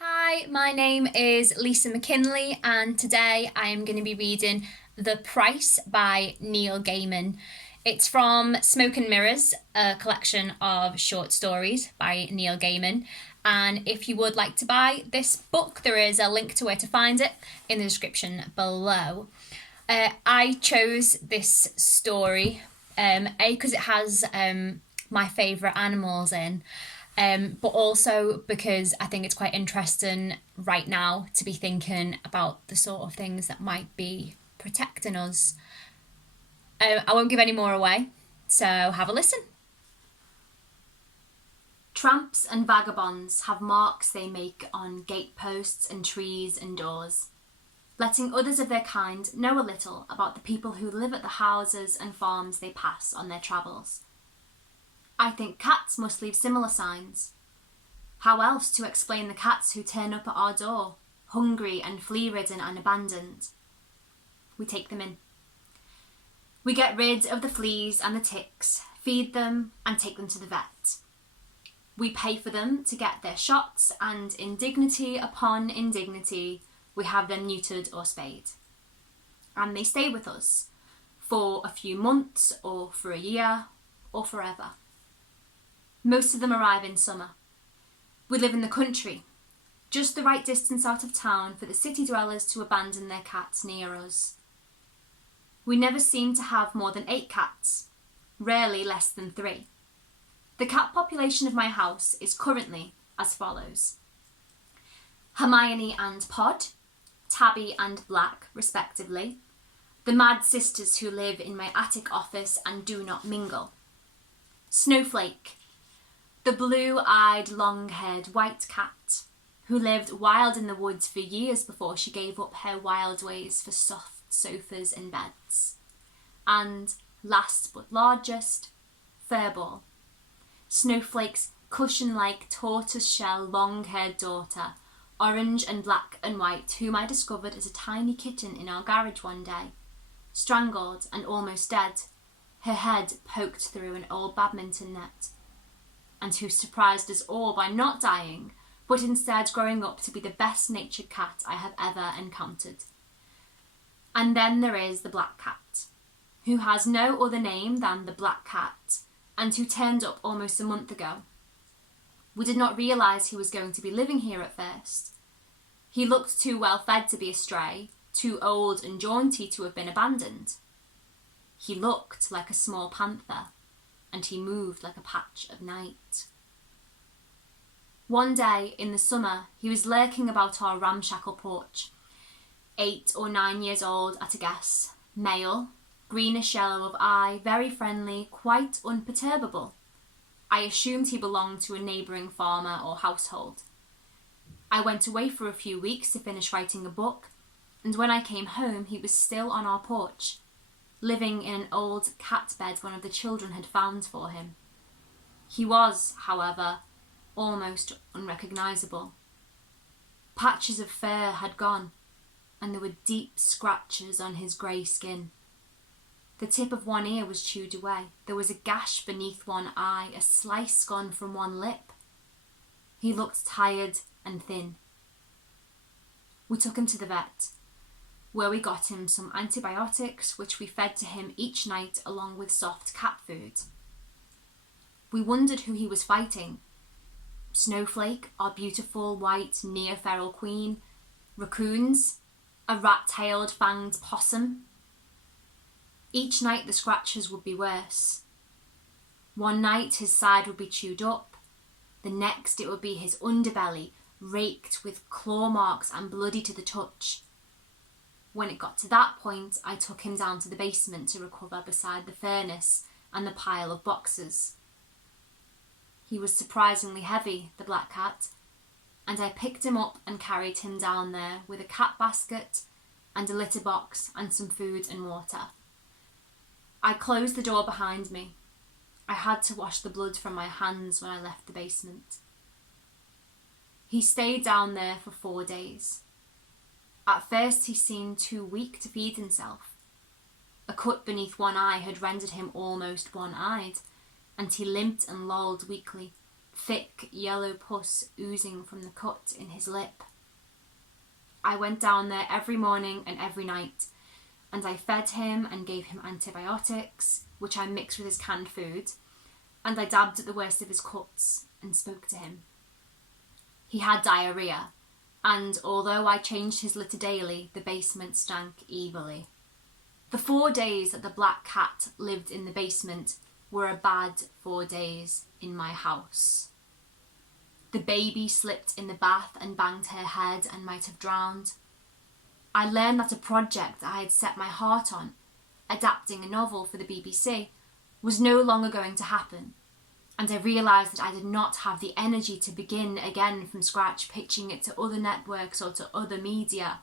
Hi, my name is Lisa McKinley, and today I am going to be reading The Price by Neil Gaiman. It's from Smoke and Mirrors, a collection of short stories by Neil Gaiman. And if you would like to buy this book, there is a link to where to find it in the description below. I chose this story, because it has my favourite animals in. But also because I think it's quite interesting right now to be thinking about the sort of things that might be protecting us. I won't give any more away, so have a listen. Tramps and vagabonds have marks they make on gateposts and trees and doors, letting others of their kind know a little about the people who live at the houses and farms they pass on their travels. I think cats must leave similar signs. How else to explain the cats who turn up at our door, hungry and flea-ridden and abandoned? We take them in. We get rid of the fleas and the ticks, feed them and take them to the vet. We pay for them to get their shots, and indignity upon indignity, we have them neutered or spayed. And they stay with us for a few months or for a year or forever. Most of them arrive in summer. We live in the country, just the right distance out of town for the city dwellers to abandon their cats near us. We never seem to have more than 8 cats, rarely less than 3. The cat population of my house is currently as follows: Hermione and Pod, Tabby and Black, respectively, the mad sisters who live in my attic office and do not mingle, Snowflake, the blue-eyed, long-haired white cat, who lived wild in the woods for years before she gave up her wild ways for soft sofas and beds. And, last but largest, Furball, Snowflake's cushion-like tortoise-shell long-haired daughter, orange and black and white, whom I discovered as a tiny kitten in our garage one day, strangled and almost dead, her head poked through an old badminton net, and who surprised us all by not dying, but instead growing up to be the best-natured cat I have ever encountered. And then there is the black cat, who has no other name than the Black Cat, and who turned up almost a month ago. We did not realise he was going to be living here at first. He looked too well fed to be a stray, too old and jaunty to have been abandoned. He looked like a small panther, and he moved like a patch of night. One day in the summer, he was lurking about our ramshackle porch. 8 or 9 years old at a guess, male, greenish yellow of eye, very friendly, quite unperturbable. I assumed he belonged to a neighbouring farmer or household. I went away for a few weeks to finish writing a book, and when I came home he was still on our porch, living in an old cat bed one of the children had found for him. He was, however, almost unrecognisable. Patches of fur had gone, and there were deep scratches on his grey skin. The tip of one ear was chewed away. There was a gash beneath one eye, a slice gone from one lip. He looked tired and thin. We took him to the vet, where we got him some antibiotics, which we fed to him each night along with soft cat food. We wondered who he was fighting. Snowflake, our beautiful white near-feral queen, raccoons, a rat-tailed fanged possum. Each night the scratches would be worse. One night his side would be chewed up, the next it would be his underbelly, raked with claw marks and bloody to the touch. When it got to that point, I took him down to the basement to recover beside the furnace and the pile of boxes. He was surprisingly heavy, the black cat, and I picked him up and carried him down there with a cat basket and a litter box and some food and water. I closed the door behind me. I had to wash the blood from my hands when I left the basement. He stayed down there for 4 days. At first he seemed too weak to feed himself. A cut beneath one eye had rendered him almost one-eyed, and he limped and lolled weakly, thick yellow pus oozing from the cut in his lip. I went down there every morning and every night, and I fed him and gave him antibiotics, which I mixed with his canned food, and I dabbed at the worst of his cuts and spoke to him. He had diarrhoea, and although I changed his litter daily, the basement stank evilly. The 4 days that the black cat lived in the basement were a bad 4 days in my house. The baby slipped in the bath and banged her head and might have drowned. I learned that a project I had set my heart on, adapting a novel for the BBC, was no longer going to happen, and I realised that I did not have the energy to begin again from scratch, pitching it to other networks or to other media.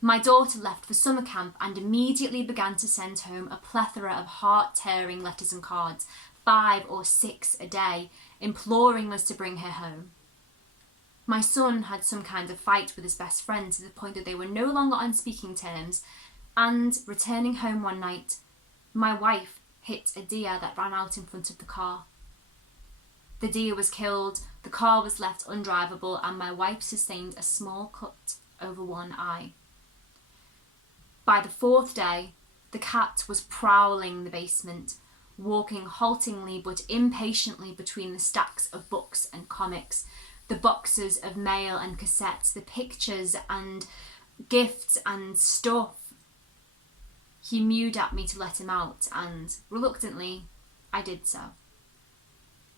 My daughter left for summer camp and immediately began to send home a plethora of heart-tearing letters and cards, 5 or 6 a day, imploring us to bring her home. My son had some kind of fight with his best friend to the point that they were no longer on speaking terms, and returning home one night, my wife hit a deer that ran out in front of the car. The deer was killed, the car was left undrivable, and my wife sustained a small cut over one eye. By the 4th day, the cat was prowling the basement, walking haltingly but impatiently between the stacks of books and comics, the boxes of mail and cassettes, the pictures and gifts and stuff. He mewed at me to let him out, and reluctantly, I did so.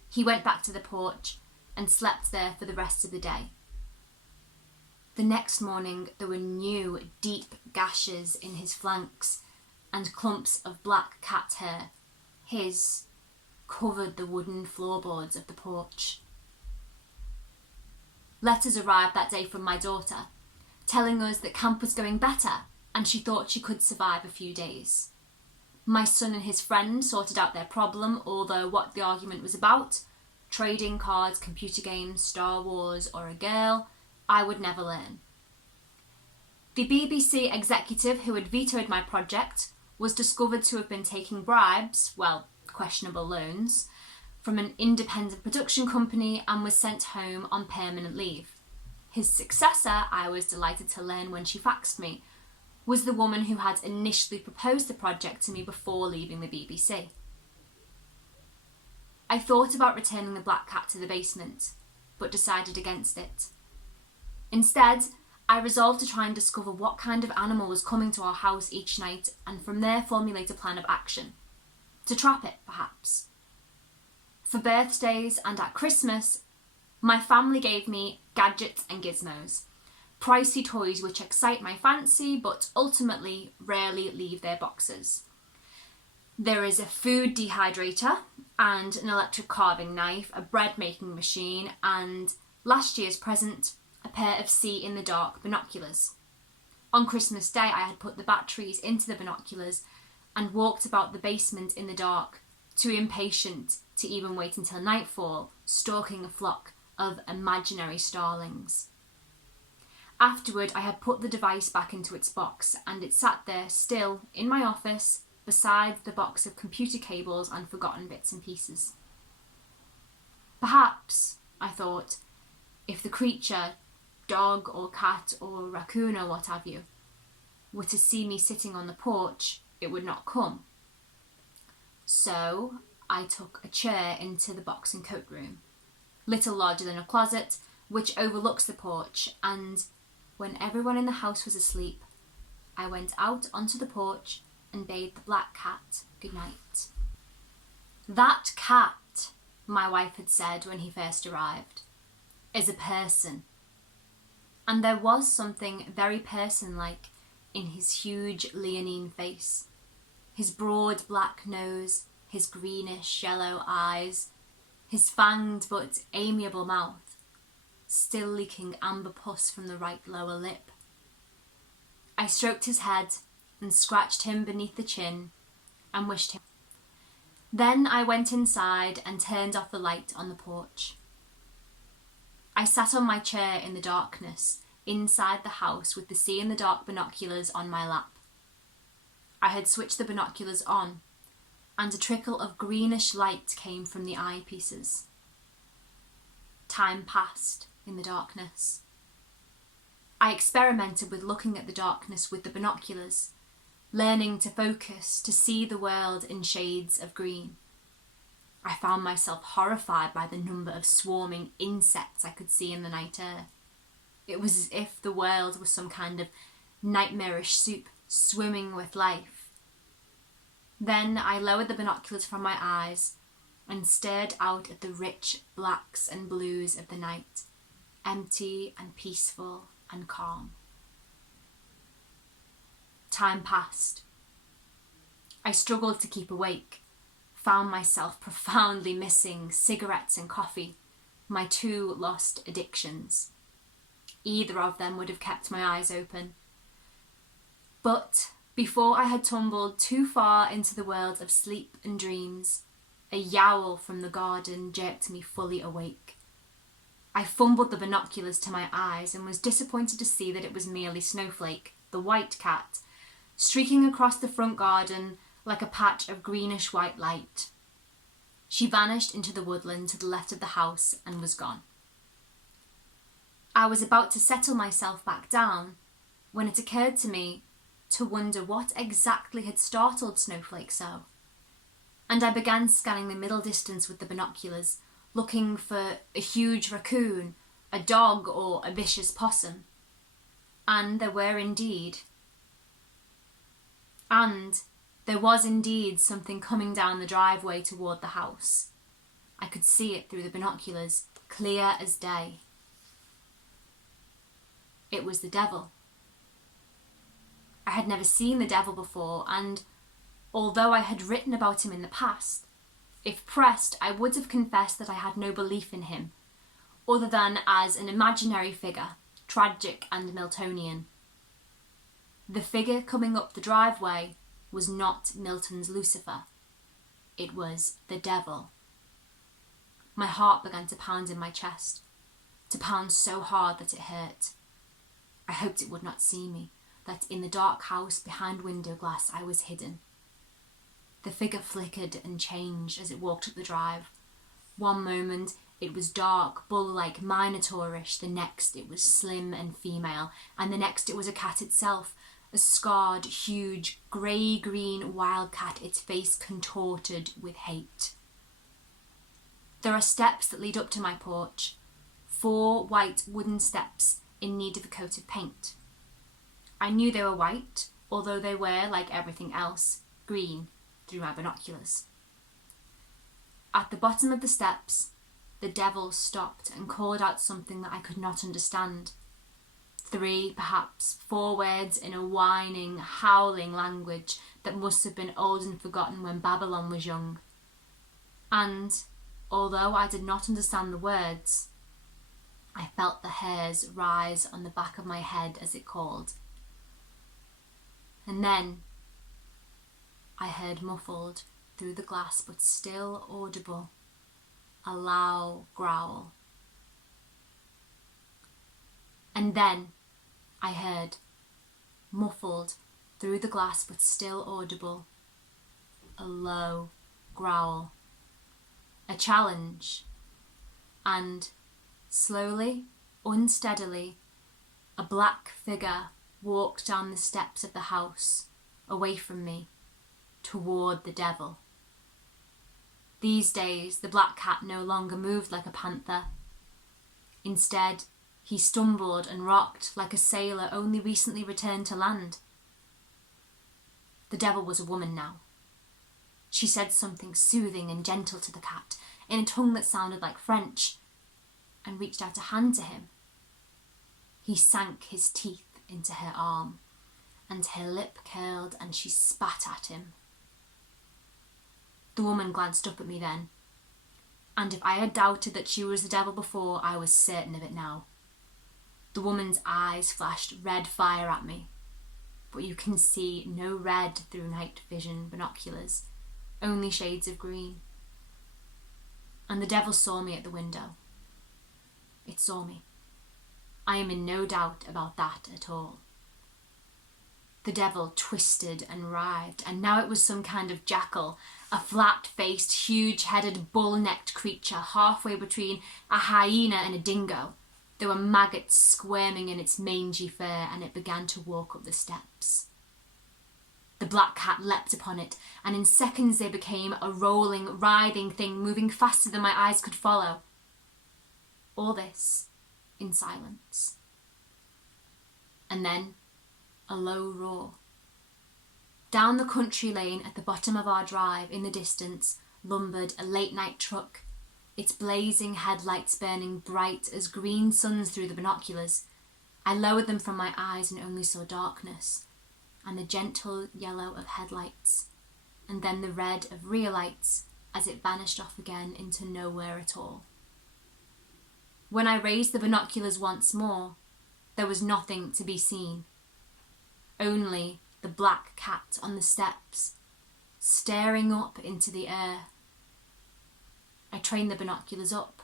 He went back to the porch and slept there for the rest of the day. The next morning, there were new, deep gashes in his flanks, and clumps of black cat hair, his, covered the wooden floorboards of the porch. Letters arrived that day from my daughter, telling us that camp was going better, and she thought she could survive a few days. My son and his friend sorted out their problem, although what the argument was about, trading cards, computer games, Star Wars, or a girl, I would never learn. The BBC executive who had vetoed my project was discovered to have been taking bribes, well, questionable loans, from an independent production company and was sent home on permanent leave. His successor, I was delighted to learn when she faxed me, was the woman who had initially proposed the project to me before leaving the BBC. I thought about returning the black cat to the basement, but decided against it. Instead, I resolved to try and discover what kind of animal was coming to our house each night and from there formulate a plan of action. To trap it, perhaps. For birthdays and at Christmas, my family gave me gadgets and gizmos, pricey toys which excite my fancy but ultimately rarely leave their boxes. There is a food dehydrator and an electric carving knife, a bread making machine, and last year's present, a pair of see-in-the-dark binoculars. On Christmas Day, I had put the batteries into the binoculars and walked about the basement in the dark, too impatient to even wait until nightfall, stalking a flock of imaginary starlings. Afterward, I had put the device back into its box, and it sat there still in my office beside the box of computer cables and forgotten bits and pieces. Perhaps, I thought, if the creature, dog or cat or raccoon or what have you, were to see me sitting on the porch, it would not come. So I took a chair into the box and coat room, little larger than a closet, which overlooks the porch, and when everyone in the house was asleep, I went out onto the porch and bade the black cat good night. That cat, my wife had said when he first arrived, is a person. And there was something very person-like in his huge leonine face, his broad black nose, his greenish yellow eyes, his fanged but amiable mouth, still leaking amber pus from the right lower lip. I stroked his head and scratched him beneath the chin and wished him. Then I went inside and turned off the light on the porch. I sat on my chair in the darkness inside the house with the see-in-the-dark binoculars on my lap. I had switched the binoculars on, and a trickle of greenish light came from the eyepieces. Time passed in the darkness. I experimented with looking at the darkness with the binoculars, learning to focus, to see the world in shades of green. I found myself horrified by the number of swarming insects I could see in the night air. It was as if the world was some kind of nightmarish soup swimming with life. Then I lowered the binoculars from my eyes and stared out at the rich blacks and blues of the night, empty and peaceful and calm. Time passed. I struggled to keep awake, found myself profoundly missing cigarettes and coffee, my two lost addictions. Either of them would have kept my eyes open. But before I had tumbled too far into the world of sleep and dreams, a yowl from the garden jerked me fully awake. I fumbled the binoculars to my eyes and was disappointed to see that it was merely Snowflake, the white cat, streaking across the front garden like a patch of greenish-white light. She vanished into the woodland to the left of the house and was gone. I was about to settle myself back down when it occurred to me to wonder what exactly had startled Snowflake so. And I began scanning the middle distance with the binoculars, looking for a huge raccoon, a dog, or a vicious possum. And there were indeed. And there was indeed something coming down the driveway toward the house. I could see it through the binoculars, clear as day. It was the devil. I had never seen the devil before, and although I had written about him in the past, if pressed, I would have confessed that I had no belief in him, other than as an imaginary figure, tragic and Miltonian. The figure coming up the driveway was not Milton's Lucifer. It was the devil. My heart began to pound in my chest, to pound so hard that it hurt. I hoped it would not see me, that in the dark house behind window glass I was hidden. The figure flickered and changed as it walked up the drive. One moment it was dark, bull-like, minotaurish, the next it was slim and female, and the next it was a cat itself, a scarred, huge, grey-green wildcat, its face contorted with hate. There are steps that lead up to my porch, 4 white wooden steps in need of a coat of paint. I knew they were white, although they were, like everything else, green through my binoculars. At the bottom of the steps, the devil stopped and called out something that I could not understand. 3, perhaps 4 words in a whining, howling language that must have been old and forgotten when Babylon was young. And, although I did not understand the words, I felt the hairs rise on the back of my head as it called. And then I heard muffled through the glass but still audible a loud growl. And then I heard, muffled through the glass but still audible, a low growl, a challenge, and slowly, unsteadily, a black figure walked down the steps of the house, away from me, toward the devil. These days, the black cat no longer moved like a panther. Instead, he stumbled and rocked like a sailor only recently returned to land. The devil was a woman now. She said something soothing and gentle to the cat, in a tongue that sounded like French, and reached out a hand to him. He sank his teeth into her arm, and her lip curled and she spat at him. The woman glanced up at me then, and if I had doubted that she was the devil before, I was certain of it now. The woman's eyes flashed red fire at me, but you can see no red through night vision binoculars, only shades of green. And the devil saw me at the window. It saw me. I am in no doubt about that at all. The devil twisted and writhed, and now it was some kind of jackal, a flat-faced, huge-headed, bull-necked creature halfway between a hyena and a dingo. There were maggots squirming in its mangy fur, and it began to walk up the steps. The black cat leapt upon it, and in seconds they became a rolling, writhing thing, moving faster than my eyes could follow. All this in silence. And then a low roar. Down the country lane at the bottom of our drive, in the distance, lumbered a late-night truck, its blazing headlights burning bright as green suns through the binoculars. I lowered them from my eyes and only saw darkness, and the gentle yellow of headlights, and then the red of rear lights as it vanished off again into nowhere at all. When I raised the binoculars once more, there was nothing to be seen. Only the black cat on the steps, staring up into the air. I trained the binoculars up,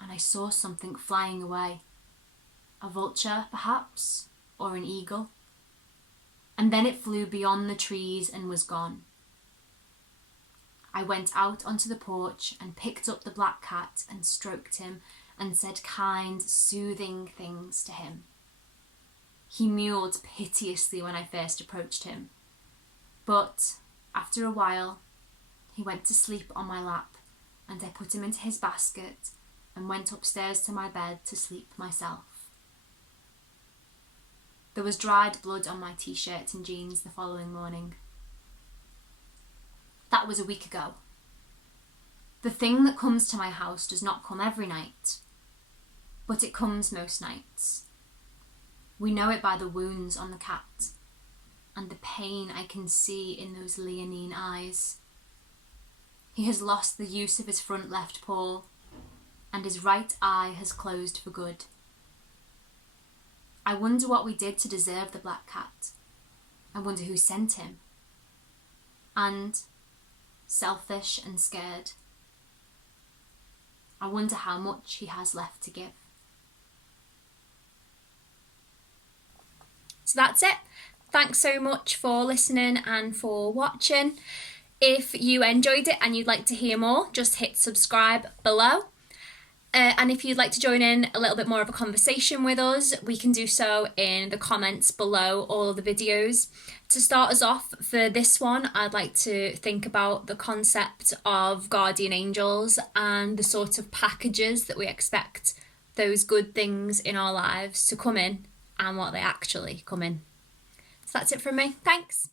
and I saw something flying away. A vulture, perhaps, or an eagle. And then it flew beyond the trees and was gone. I went out onto the porch and picked up the black cat and stroked him and said kind, soothing things to him. He mewed piteously when I first approached him, but after a while he went to sleep on my lap, and I put him into his basket and went upstairs to my bed to sleep myself. There was dried blood on my t-shirt and jeans the following morning. That was a week ago. The thing that comes to my house does not come every night, but it comes most nights. We know it by the wounds on the cat and the pain I can see in those leonine eyes. He has lost the use of his front left paw, and his right eye has closed for good. I wonder what we did to deserve the black cat. I wonder who sent him. And, selfish and scared, I wonder how much he has left to give. So that's it. Thanks so much for listening and for watching. If you enjoyed it and you'd like to hear more, just hit subscribe below. And if you'd like to join in a little bit more of a conversation with us, we can do so in the comments below all of the videos. To start us off for this one, I'd like to think about the concept of guardian angels and the sort of packages that we expect those good things in our lives to come in and what they actually come in. So that's it from me. Thanks.